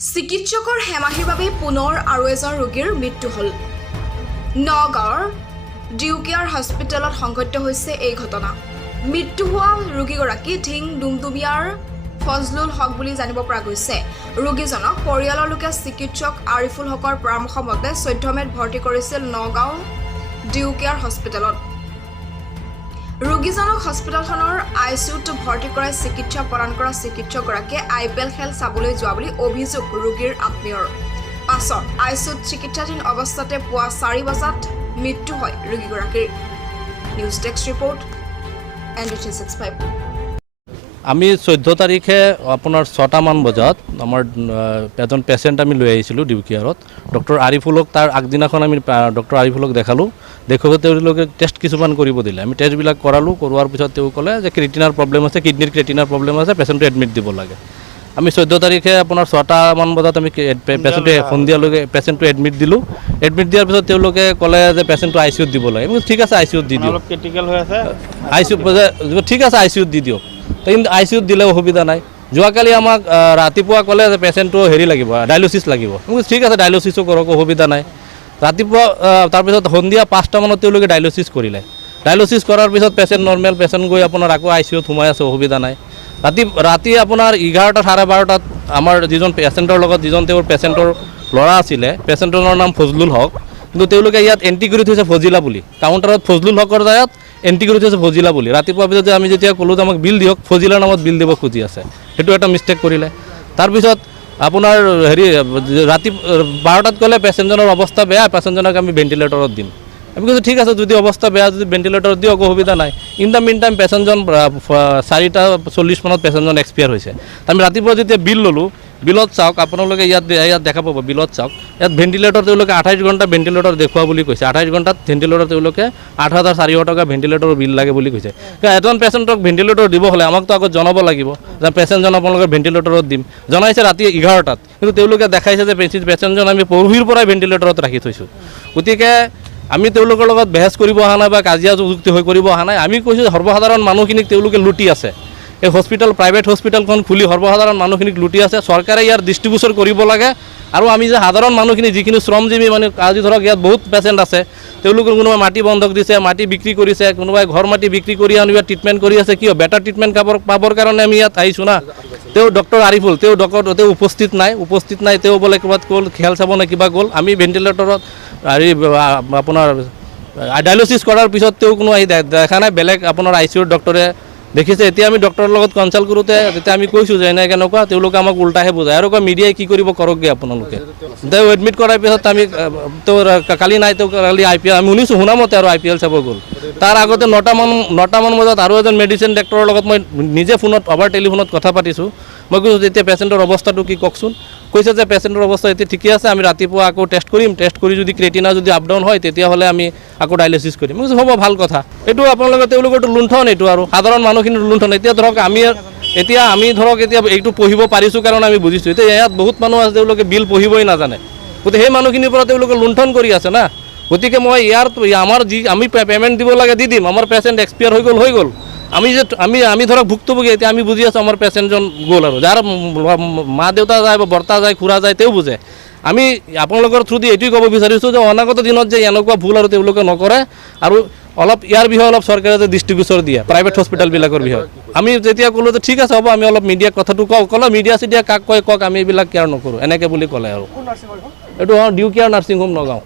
চিকিৎসকৰ হেমাহিৰ বাবে পুনৰ আৰু এজন ৰোগীৰ মৃত্যু হ'ল। নগাঁৱৰ ডিউকেয়াৰ হস্পিটেলত সংঘটিত হৈছে এই ঘটনা। মৃত্যু হোৱা ৰোগীগৰাকী ধিং ডুমডুমিয়াৰ ফজলুল হক বুলি জানিব পৰা গৈছে। ৰোগীজনক পৰিয়ালৰ লোকে চিকিৎসক আৰিফুল হকৰ পৰামৰ্শ মতে 14 মেত ভৰ্তি কৰিছিল নগাঁও ডিউকেয়াৰ হস্পিটেলত। ৰোগীজনক হস্পিটেলখনৰ আইচিইউত ভৰ্তি কৰাই চিকিৎসা প্ৰদান কৰা চিকিৎসকগৰাকীয়ে IPL খেল চাবলৈ যোৱা বুলি অভিযোগ ৰোগীৰ আত্মীয়ৰ। পাছত আইচিইউত চিকিৎসাধীন অৱস্থাতে পুৱা 4 বজাত মৃত্যু হয় ৰোগীগৰাকীৰ। News desk report ND365। আমি 14 তাৰিখে আপোনাৰ 6টামান বজাত আমাৰ এজন পেচেণ্ট আমি লৈ আহিছিলোঁ ডিউকেয়াৰত। ডক্টৰ আৰিফুলক তাৰ আগদিনাখন আমি ডক্টৰ আৰিফুলক দেখালোঁ। দেখুৱাই তেওঁলোকে টেষ্ট কিছুমান কৰিব দিলে। আমি টেষ্টবিলাক কৰালোঁ। কৰোৱাৰ পিছত তেওঁ ক'লে যে ক্ৰিটিনাৰ প্ৰব্লেম আছে, কিডনিৰ ক্ৰিটিনাৰ প্ৰব্লেম আছে, পেচেণ্টটো এডমিট দিব লাগে। আমি 14 তাৰিখে আপোনাৰ 6টামান বজাত আমি পেচেণ্টটো সন্ধিয়ালৈকে পেচেণ্টটো এডমিট দিলোঁ। এডমিট দিয়াৰ পিছত তেওঁলোকে ক'লে যে পেচেণ্টটো আইচিইউত দিব লাগে। ঠিক আছে আইচিইউত দি দিওঁ, ক্ৰিটিকেল হৈ আছে ঠিক আছে আইচিইউত দি দিয়ক। কিন্তু আইচিইউত দিলে অসুবিধা নাই। যোৱাকালি আমাক ৰাতিপুৱা ক'লে যে পেচেণ্টটো লাগিব, ডায়লচিছ লাগিব। ঠিক আছে ডায়লচিছো কৰক, অসুবিধা নাই। ৰাতিপুৱা তাৰপিছত সন্ধিয়া 5টামানত তেওঁলোকে ডায়লচিছ কৰিলে। ডায়লচিছ কৰাৰ পিছত পেচেণ্ট নৰ্মেল, পেচেণ্ট গৈ আপোনাৰ আকৌ আইচিইউত সোমাই আছে, অসুবিধা নাই। ৰাতি আপোনাৰ 11টা 12:30 আমাৰ যিজন পেচেণ্টৰ লগত যিজন তেওঁৰ পেচেণ্টৰ ল'ৰা আছিলে, পেচেণ্টৰ নাম ফজলুল হক, কিন্তু তেওঁলোকে ইয়াত এণ্ট্ৰি কৰি থৈছে ফজিলা বুলি। কাউণ্টাৰত ফজলুল হকৰ জেগাত এণ্ট্ৰি কৰি থৈছে ফজিলা বুলি। ৰাতিপুৱাৰ পিছত যে আমি যেতিয়া ক'লোঁ যে আমাক বিল দিয়ক, ফজিলাৰ নামত বিল দিব খুজি আছে, সেইটো এটা মিষ্টেক কৰিলে। তাৰপিছত আপোনাৰ ৰাতি 12টাত ক'লে পেচেণ্টজনৰ অৱস্থা বেয়া, পেচেণ্টজনক আমি ভেণ্টিলেটৰত দিম। আমি কৈছোঁ ঠিক আছে, যদি অৱস্থা বেয়া যদি ভেণ্টিলেটৰত দিয়ক, অসুবিধা নাই। ইন দ্য মিন টাইম পেচেণ্টজন 4:40 পেচেণ্টজন এক্সপায়াৰ হৈছে। আমি ৰাতিপুৱা যেতিয়া বিল ল'লোঁ, বিলত চাওক, আপোনালোকে ইয়াত দেখা পাব, বিলত চাওক, ইয়াত ভেণ্টিলেটৰ তেওঁলোকে 28 ঘণ্টা ভেণ্টিলেটৰ দেখুওৱা বুলি কৈছে। 28 ঘণ্টাত ভেণ্টিলেটৰ তেওঁলোকে 8,400 টকা ভেণ্টিলেটৰৰ বিল লাগে বুলি কৈছে। এজন পেচেণ্টক ভেণ্টিলেটৰ দিব হ'লে আমাকতো আগত জনাব লাগিব যে পেচেণ্টজন আপোনালোকে ভেণ্টিলেটৰত দিম। জনাইছে ৰাতি 11টাত, কিন্তু তেওঁলোকে দেখাইছে যে পেচেণ্টজন আমি পৰহিৰ পৰাই ভেণ্টিলেটৰত ৰাখি থৈছোঁ। গতিকে আমি তেওঁলোকৰ লগত বেহেজ কৰিব অহা নাই বা কাজিয়া যুক্তি হৈ কৰিব অহা নাই। আমি কৈছোঁ যে সৰ্বসাধাৰণ মানুহখিনিক তেওঁলোকে লুটি আছে। এই হস্পিটেল, প্ৰাইভেট হস্পিটেলখন খুলি সৰ্বসাধাৰণ মানুহখিনিক লুটি আছে। চৰকাৰে ইয়াৰ দৃষ্টিগোচৰ কৰিব লাগে। আৰু আমি যে সাধাৰণ মানুহখিনি যিখিনি শ্ৰমজীৱী মানে, আজি ধৰক ইয়াত বহুত পেচেণ্ট আছে, তেওঁলোকৰ কোনোবাই মাটি বন্ধক দিছে, মাটি বিক্ৰী কৰিছে, কোনোবাই ঘৰ মাটি বিক্ৰী কৰি আনি ইয়াত ট্ৰিটমেণ্ট কৰি আছে। কিয়? বেটাৰ ট্ৰিটমেণ্ট পাবৰ কাৰণে আমি ইয়াত আহিছোঁ না। তেওঁ ডক্টৰ আৰিফুল, তেওঁ উপস্থিত নাই। তেওঁ বোলে ক'ৰবাত গ'ল, খেল চাব নে কিবা গ'ল। আমি ভেণ্টিলেটৰত আপোনাৰ ডায়লচিছ কৰাৰ পিছত তেওঁ কোনো আহি দেখা নাই। বেলেগ আপোনাৰ আইচিইউৰ ডক্টৰে দেখিছে। এতিয়া আমি ডক্টৰৰ লগত কনচাল্ট কৰোঁতে তেতিয়া আমি কৈছোঁ যে এনেকুৱা, তেওঁলোকে আমাক উল্টাহে বুজায় আৰু কয় মিডিয়াই কি কৰিব কৰকগৈ আপোনালোকে। তেওঁ এডমিট কৰাৰ পিছত আমি তেওঁৰ কালি নাই, তেওঁ কালি IPL আমি শুনা মতে আৰু IPL চাব গ'ল। তাৰ আগতে 9টামান বজাত আৰু এজন মেডিচিন ডক্টৰৰ লগত মই নিজে ফোনত টেলিফোনত কথা পাতিছোঁ। মই কৈছোঁ যেতিয়া পেচেণ্টৰ অৱস্থাটো কি কওকচোন। কৈছে যে পেচেণ্টৰ অৱস্থা এতিয়া ঠিকে আছে, আমি ৰাতিপুৱা আকৌ টেষ্ট কৰিম, টেষ্ট কৰি যদি ক্ৰেটিনা যদি আপ ডাউন হয় তেতিয়াহ'লে আমি আকৌ ডায়লচিছ কৰিম। মই কৈছোঁ হ'ব, ভাল কথা। এইটো আপোনালোকে তেওঁলোকৰতো লুণ্ঠন, এইটো আৰু সাধাৰণ মানুহখিনিৰ লুণ্ঠন। এতিয়া ধৰক আমি এইটো পঢ়িব পাৰিছোঁ কাৰণে আমি বুজিছোঁ। এতিয়া ইয়াত বহুত মানুহ আছে তেওঁলোকে বিল পঢ়িবই নাজানে। গতিকে সেই মানুহখিনিৰ পৰা তেওঁলোকে লুণ্ঠন কৰি আছে না। গতিকে মই আমি পে'মেণ্ট দিব লাগে দি দিম। আমাৰ পেচেণ্ট এক্সপায়াৰ হৈ গ'ল। আমি ধৰক ভুক্তভোগী। এতিয়া আমি বুজি আছোঁ আমাৰ পেচেণ্টজন গ'ল, আৰু যাৰ মা দেউতা যায় বা বৰ্তা যায়, খুৰা যায়, তেওঁ বুজে। আমি আপোনালোকৰ থ্ৰু দি এইটোৱে ক'ব বিচাৰিছোঁ যে অনাগত দিনত যে এনেকুৱা ভুল আৰু তেওঁলোকে নকৰে, আৰু অলপ ইয়াৰ বিষয়ে অলপ চৰকাৰে যে দৃষ্টিগোচৰ দিয়ে প্ৰাইভেট হস্পিটেলবিলাকৰ বিষয়ে। আমি যেতিয়া ক'লোঁ যে ঠিক আছে হ'ব, আমি অলপ মিডিয়াক কথাটো ক'লে মিডিয়া কাক কয় কওক, আমি এইবিলাক কেয়াৰ নকৰোঁ, এনেকৈ বুলি ক'লে। আৰু এইটো ডিউকেয়াৰ নাৰ্ছিং হোম নগাঁও।